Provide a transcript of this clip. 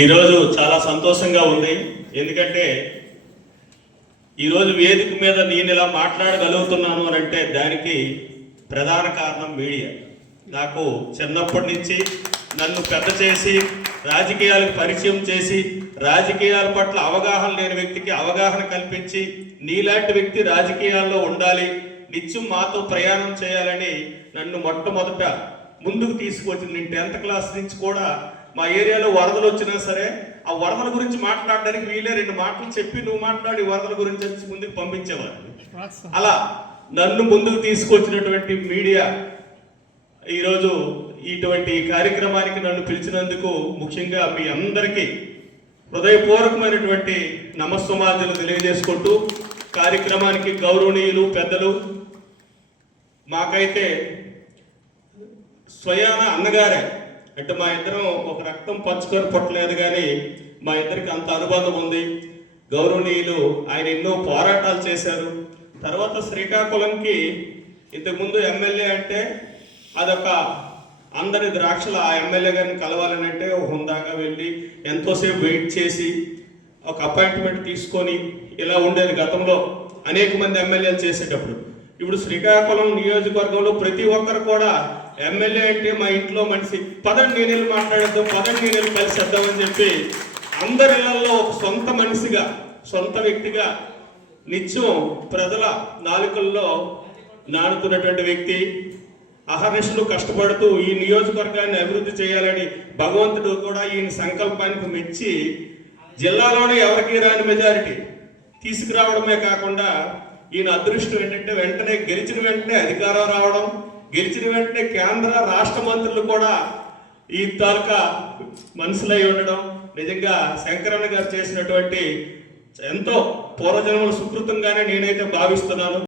ఈరోజు చాలా సంతోషంగా ఉంది. ఎందుకంటే ఈరోజు వేదిక మీద నేను ఇలా మాట్లాడగలుగుతున్నాను అని అంటే దానికి ప్రధాన కారణం మీడియా. నాకు చిన్నప్పటి నుంచి నన్ను పెద్ద చేసి రాజకీయాలకు పరిచయం చేసి రాజకీయాల పట్ల అవగాహన లేని వ్యక్తికి అవగాహన కల్పించి నీలాంటి వ్యక్తి రాజకీయాల్లో ఉండాలి, నిత్యం మాతో ప్రయాణం చేయాలని నన్ను మొట్టమొదట ముందుకు తీసుకొచ్చింది. నేను 10th క్లాస్ నుంచి కూడా మా ఏరియాలో వరదలు వచ్చినా సరే ఆ వరదల గురించి మాట్లాడడానికి వీళ్ళే 2 మాటలు చెప్పి నువ్వు మాట్లాడి వరదల గురించి ముందుకు పంపించేవారు. అలా నన్ను ముందుకు తీసుకొచ్చినటువంటి మీడియా ఈరోజు ఇటువంటి కార్యక్రమానికి నన్ను పిలిచినందుకు ముఖ్యంగా మీ అందరికీ హృదయపూర్వకమైనటువంటి నమస్సమాజలు తెలియజేసుకుంటూ కార్యక్రమానికి గౌరవనీయులు పెద్దలు, మాకైతే స్వయాన అన్నగారే, అంటే మా ఇద్దరం ఒక రక్తం పంచుకొని పుట్టలేదు కానీ మా ఇద్దరికి అంత అనుబంధం ఉంది. గౌరవనీయులు ఆయన ఎన్నో పోరాటాలు చేశారు. తర్వాత శ్రీకాకుళంకి ఇంతకుముందు ఎమ్మెల్యే అంటే అదొక అందరి ద్రాక్షల ఆ ఎమ్మెల్యే గారిని కలవాలని అంటే హుందాగా వెళ్ళి ఎంతోసేపు వెయిట్ చేసి ఒక అపాయింట్మెంట్ తీసుకొని ఇలా ఉండేది గతంలో అనేక మంది ఎమ్మెల్యేలు చేసేటప్పుడు. ఇప్పుడు శ్రీకాకుళం నియోజకవర్గంలో ప్రతి ఒక్కరు కూడా ఎమ్మెల్యే అంటే మా ఇంట్లో మనిషి, పదండి నేను వెళ్ళి మాట్లాడేద్దాం, పదండి నేను వెళ్ళి కలిసేద్దామని చెప్పి అందరి ఇళ్లలో ఒక సొంత మనిషిగా సొంత వ్యక్తిగా నిత్యం ప్రజల నాలుకల్లో నానుతున్నటువంటి వ్యక్తి. అహర్నిశలు కష్టపడుతూ ఈ నియోజకవర్గాన్ని అభివృద్ధి చేయాలని భగవంతుడు కూడా ఈయన సంకల్పానికి మెచ్చి జిల్లాలోనే ఎవరికి రాని మెజారిటీ తీసుకురావడమే కాకుండా ఈయన అదృష్టం ఏంటంటే వెంటనే గెలిచిన వెంటనే అధికారం రావడం, గెలిచిన వెంటనే కేంద్ర రాష్ట్ర మంత్రులు కూడా ఈ తాలూకా మనుషులై ఉండడం నిజంగా శంకరన్న గారు చేసినటువంటి ఎంతో పూర్వజన్మల సుకృతంగానే నేనైతే భావిస్తున్నాను.